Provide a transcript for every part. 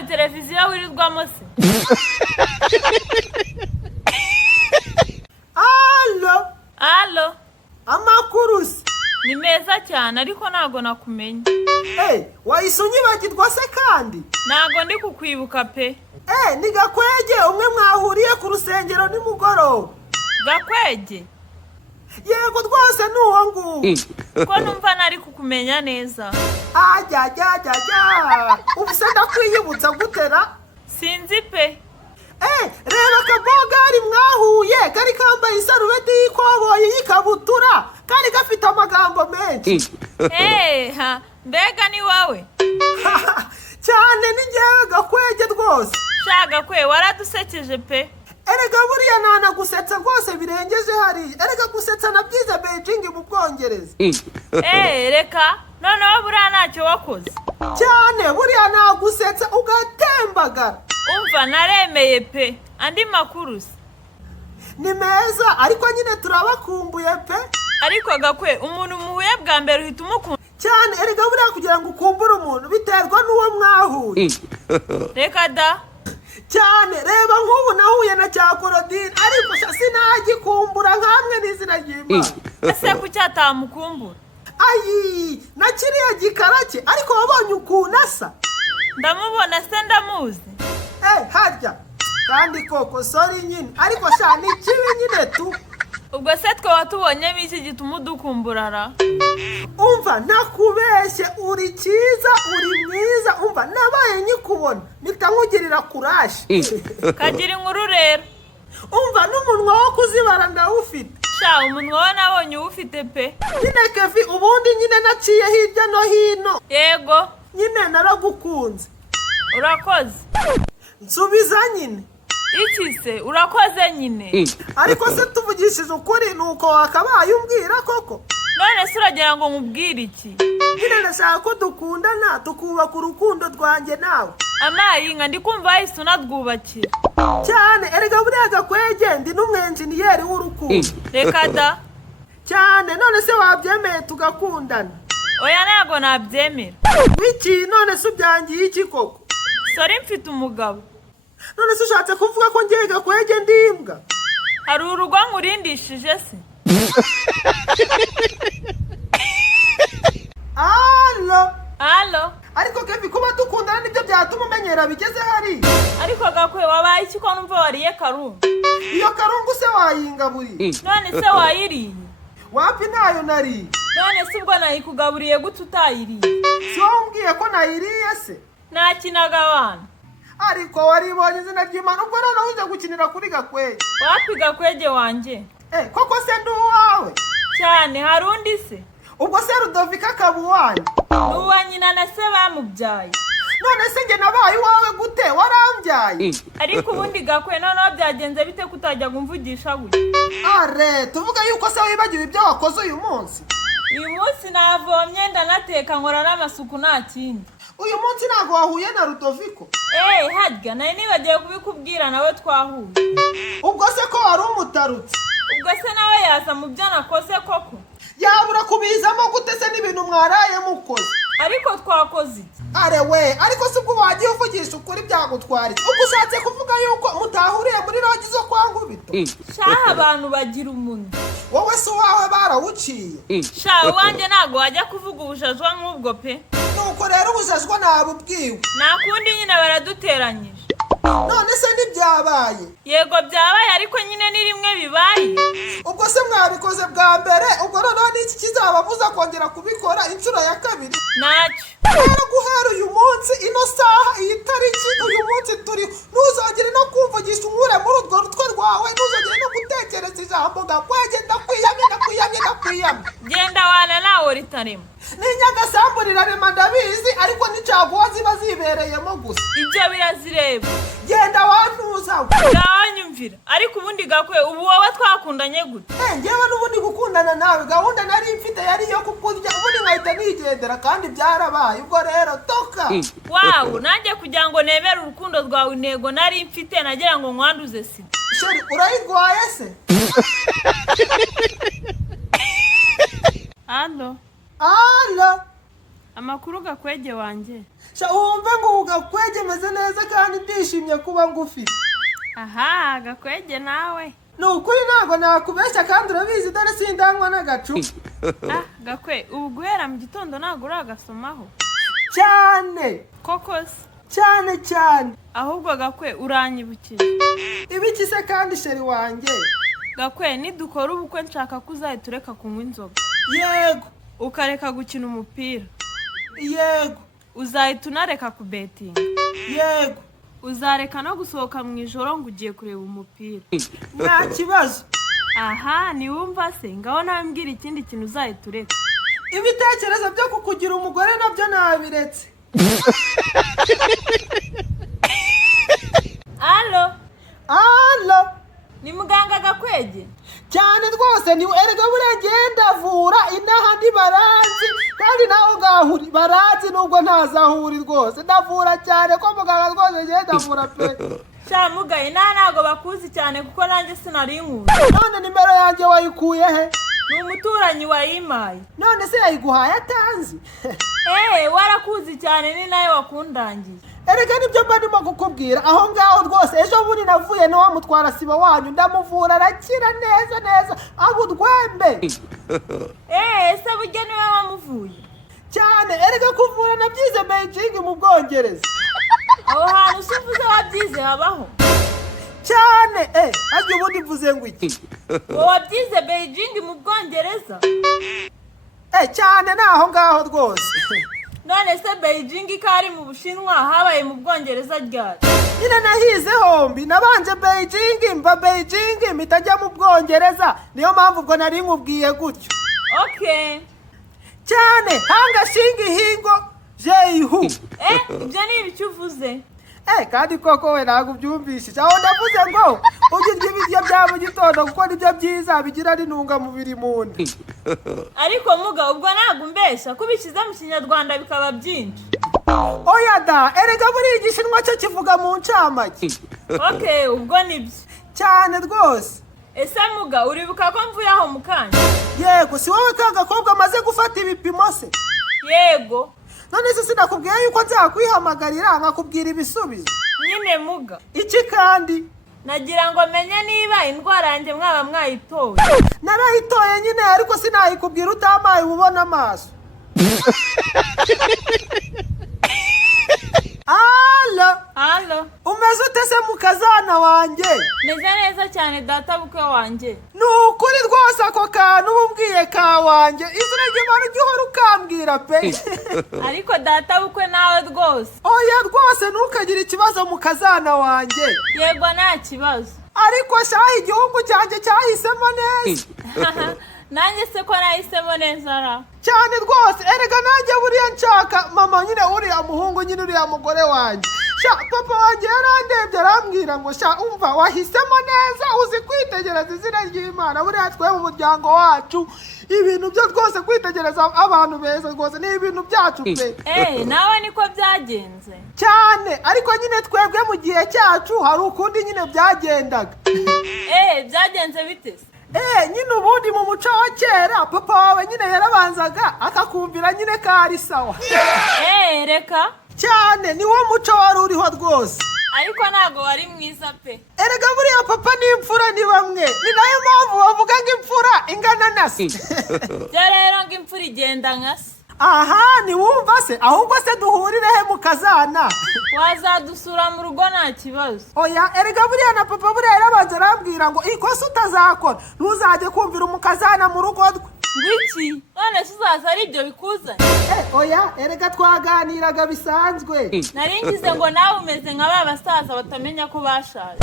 hari televiziyo wirirwamo se? Allo. Amakuru se? Ni meza cyane ariko ntago nakumenye. Wahise unyibagirwa se kandi? Ntago ndi kukwibuka pe. Ni Gakwege umwe mwahuriye ku rusengero nimugoroba. Gakwege? Yego rwose nuwo nguwo. Ko numva nari kukumenya neza. Ubu se ndakwiyibutsa gutera? Sinzi pe. Reba akabogari mwahuye kari kambaye isarubeti y'ikoboyi y'ikabutura kari gafite amagambo menshi. Mbega ni wawe? Cyane ni njyewe Gakwege rwose. Shaga kwe waradusekeje pe. Erega buriya nanagusetsa rwose birengeje hariya. Erega gusetsa nabyize Beijing mu Bwongereza. Reka noneho buriya ntacyo wakoze. Cyane buriya nagusetsa ugatembagara. Umva naremeye pe. Andi makuru se? Ni meza ariko nyine turabakumbuye pe. Ariko Gakwe umuntu muhuye bwa mbere uhita umukunda cyane. Erega buriya kugira ngo ukumbure umuntu biterwa n'uwo mwahuye. Reka da. Cyane reba nk'ubu nahuye na Cyakorodine ariko sinagikumbura nkamwe n'izina ry'Imana. Ese kuki atamukumbura? Na kiriya gikarake ariko wabonye ukuntu asa? Ndamubona se ndamuzi. Harya kandi koko sorry nyine ariko ni kibi nyine tu. Ubwo se twe watubonyemo iki gituma udukumburara? Umva nakubeshye uri cyiza uri mwiza. Umva nabaye nyikubona nikangugirira kurashi. Kagira inkuru rero. Umva n'umunwa wo kuzibara ndawufite. Umunwa we nabonye uwufite pe. Nyine Kevi ubundi nyine naciye hirya no hino. Yego. Nyine naragukunze. Urakoze. Nsubiza nyine. Iki se urakoze nyine. Ariko se tuvugishije ukuri nuko wakabaye umbwira koko. None se uragira ngo nkubwire iki? Nyine ndashaka ko dukundana tukubaka urukundo rwanjye nawe. Amayinga ndi kumva hahise unadwubakira. Cyane erega buriya Gakwege ndi n'umwenjeniyeri w'urukundo. Reka da. Cyane none se wabyemeye tugakundana? Oya ntago nabyemera. Wiki none se ubyangiye iki koko? Sorry mfite umugabo. None se ushatse kuvuga ko ngiye Gakwege ndimbwa? Hari urugo nkurindishije se? Allo. Ariko Kevi kuba dukundana nibyo byatuma umenyera bigeze hari. Ariko Gakwe wabaye iki ko numva wariye karungu? Iyo karungu se wayingaburiye? None se wayiriye? Wapi ntayo nariye. None se ubwo nayikugaburiye gute utayiriye? Si wowe umbwiye ko nayiriye se? Nakinaga abana. Ariko waribonye izina ry'Imana ubwo noneho uje gukinira kuri Gakwege. Wapi Gakwege wanjye? Koko se ndi uwawe? Cyane hari undi se? Ubwo se Rudovika akaba uwanjye? N'uwa nyina na se bamubyaye. None se njye nabaye uwawe gute warambyaye? Ariko ubundi Gakwe noneho byagenze bite kutajya kumvugisha gutya? Tuvuga yuko se wibagiwe ibyo wakoze uyu munsi? Uyu munsi navomye ndanateka nkora n'amasuku nta kindi. Uyu munsi ntago wahuye na Rudoviko? Harya nayo nibagiwe kubikubwira nawe twahuye. Ubwo se ko wari umutarutse? Ubwo se nawe yaza mu byo nakoze koko? Yabura kubizamo gute se n'ibintu mwaraye mukoze? Ariko twakoze iki? Ariko se ubwo wagiye uvugisha ukuri byagutwara iki? Ubwo ushatse kuvuga yuko mutahuriye muri rogi zo kwa Nkubito? Abantu bagira umunwa. Wowe se uwawe barawuciye? Uwanjye ntago wajya kuvuga ubujajwa nk'ubwo pe. Nuko rero ubujajwa nabubwiwe. Nta kundi nyine baraduteranyije. None se ntibyabaye? Yego byabaye ariko nyine ni rimwe bibaye. Ubwo se mwabikoze bwa mbere ubwo noneho n'iki kizababuza kongera kubikora inshuro ya kabiri? Ntacyo. Rero guhera uyu munsi ino saha iyi tariki uyu munsi turi ntuzongere no kumvugisha unkure muri urwo rutwe rwawe ntuzongere no gutekereza ijambo Gakwege ndakwiyamye. Genda wana nawe ritarimo. N'inyagasambu rirarema ndabizi ariko n'icyaguwa ziba zibereyemo gusa. Ibyo birazireba. Genda wantuza. Ndanyumvira ariko ubundi Gakwe ubu wowe twakundanye gute? Ngewe n'ubundi gukundana nawe gahunda nari mfite yari iyo kukurya ubundi nkahita nigendera kandi byarabaye ubwo rero toka. Nanjye kugira ngo nemere urukundo rwawe intego nari mfite nagira ngo nkwanduze sida. Sheri urayigwaye se? Allo. Amakuru Gakwege wanjye. Sha wumva ngo Gakwege meze neza kandi ndishimye kuba ngufite. Aha, Gakwege nawe. Nukuri ntago nakubeshya kandi urabizi dore sindanywa n'agacu. Gakwe, ubu guhera mu gitondo ntago uragasomaho. Cyane. Koko se. Cyane. Ahubwo Gakwe uranyibukije. Ibiki se kandi sheri wanjye? Gakwe, nidukora ubukwe nshaka ko uzahita ureka kunywa inzoga. Yego. Ukareka gukina umupira. Yego. Uzahita unareka kubetinga. Yego. Uzareka no gusohoka mu ijoro ngo ugiye kureba umupira. Nta kibazo. Aha, niwumva se ngaho nawe mbwira ikindi kintu uzahita ureka. Ibitekerezo byo kukugira umugore nabyo nabiretse. Allo. Ni muganga Gakwege? Cyane rwose ni erega burengenda vura inaha ndi baranzi kandi naho gahuri baranzi nubwo ntazahuri rwose ndavura cyane ko muganga rwose ngenda vura pe. Sha mugaye ntago bakuzi cyane kuko nanjye sinari inkuru. None nimero yanjye wayikuye he? Ni umuturanyi wayimaye. None se yayiguhaye atanzi? Warakuzi cyane ni nawe wakundangiye. Erega nibyo mba ndimo kukubwira aho ngaho rwose ejo bundi navuye no wamutwara siba wanyu ndamuvura arakira neza abo urwembe. Se burya niwe wamuvuye? Cyane erega kuvura nabyize Beijing mu Bwongereza. Aho hantu usuvuze wabyize habaho? Cyane ajye ubundi mvuze ngo iki? Wabyize Beijing mu Bwongereza? Cyane naho ngaho rwose. None se Beijing kari mu Bushinwa habaye mu Bwongereza ryari? Nyine nahize hombi nabanje Beijing mba Beijing mitajya mu Bwongereza niyo mpamvu ubwo nari nkubwiye gutyo. Okay. Cyane hanga shingi hingo jehu. Ibyo ni ibiki uvuze? Kandi koko we ntabwo ubyumvishije aho ndavuze ngo ugirya ibiryo bya mu gitondo kuko nibyo byiza bigira n'intungamubiri mu nda. Ariko muga ubwo ntabwo umbesha kubishyize mu Kinyarwanda bikaba byinshi. Oya da erega muri igishinwa cyo kivuga mu ncamake. Okay, ubwo nibyo. Cyane rwose. Ese muga uribuka ko mvuye aho mu kanya? Yego, si wowe ka gakobwa amaze gufata ibipimo se? Yego. None se sinakubwiye yuko nzakwihamagarira nkakubwira ibisubizo? Nyine muga. Iki kandi? Nagira ngo menye niba indwara yanjye mwaba mwayitoye. Narayitoye nyine ariko sinayikubwira utamaye ubona amaso. Allo. Umeze ute se mukazana wanjye? Meze neza cyane data bukwe wanjye. Nukuri rwose ako kantu ububwiye ka wanjye izina ry'Imana gihora ukambwira pe. Ariko data bukwe nawe rwose. Oya rwose ntukagire ikibazo mukazana wanjye. Yego nta kibazo. Ariko shahi igihugu cyanjye cyahisemo neza. Nanjye se ko nahisemo neza ra. Cyane rwose erega nanjye buriya nshaka mama nyine uriya muhungu nyine uriya mugore wanjye. Papa wanjye yarandebye arambwira ngo umva wahisemo neza uzi kwitegereza izina ry'Imana buriya twe mu muryango wacu ibintu byo rwose kwitegereza abantu beza rwose ni ibintu byacu pe. Nawe niko byagenze. Cyane ariko nyine twebwe mu gihe cyacu hari ukundi nyine byagendaga. Byagenze bite? Nyine ubundi mu muco wa kera papa wawe nyine yarabanzaga akakumvira nyine ko ari sawa. Reka. Cyane niwo muco wari uriho rwose. Ariko ntago wari mwiza pe. Erega buriya papa n'imfura ni bamwe ni nayo mpamvu bavuga ngo imfura ingana na se. Byo rero ngo imfura igenda nka se. Aha niwumva se ahubwo se duhurire he mukazana? Wazadusura mu rugo nta kibazo. Oya erega buriya na papa buriya yarabanza arambwira ngo ikosa utazakora ntuzajye kumvira umukazana mu rugo rwe. Ngwiki none se uzaza ari ibyo bikuzanye? Oya erega twaganiraga bisanzwe. Nari ngize ngo nawe umeze nka ba basaza batamenya ko bashaje.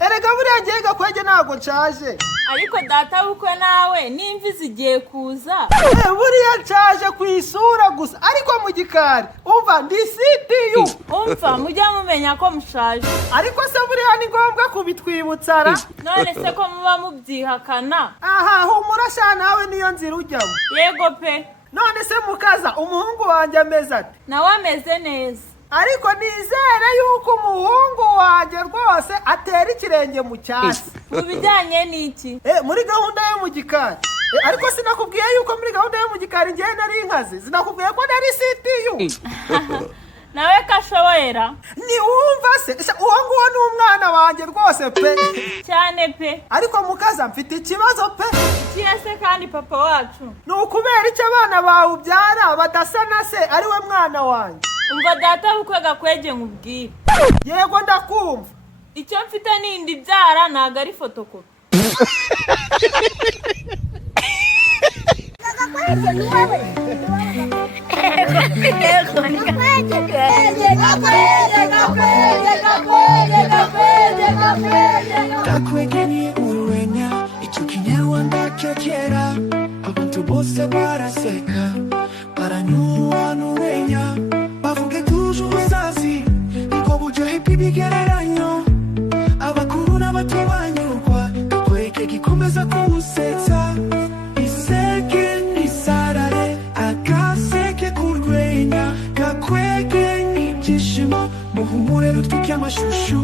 Erega buriya ngiye Gakwege ntabwo nshaje. Ariko data bukwe nawe n'imvi zigiye kuza. Buriya nshaje ku isura gusa ariko mu gikari umva ndi CTU. Umva mujya mumenya ko mushaje. Ariko se buriya ni ngombwa kubitwibutsa ra. None se ko muba mubyihakana? Aha humura sha nawe niyo nzira ujyamo. Yego pe. None se mukaza umuhungu wanjye ameze ate? Nawe ameze neza. Ariko nizere yuko umuhungu wanjye rwose atera ikirenge mu cyasi. Mu bijyanye n'iki? Muri gahunda yo mu gikari. ariko sinakubwiye yuko muri gahunda yo mu gikari ngiye nari inkazi, sinakubwiye ko nari CTU. nawe kashoboyera Ni wumva se uwo nguwo ni umwana wanjye rwose pe. cyane pe. Ariko mukaza mfite ikibazo pe. Kirase kandi papa wacu. Ni ukubera icyo abana bawe ubyara badasa na se ari we mwana wanjye. Umva data bukwe Gakwege nkubwire. Yego ndakumva. Icyo mfite nindi byara ntago ari fotokopi. Gakwege ni urwenya icyo kinyarwanda cyo kera abantu bose baraseka baranyuwa n'urwenya bavuge tuje ubuzazi niko buryohe bw'ibigereranyo abakuru n'abato banyurwa Gakwege gikomeza kuwusetsa iseke n'isarare agaseke k'urwenya Gakwege ni ibyishimo muhumure rutwike amashusho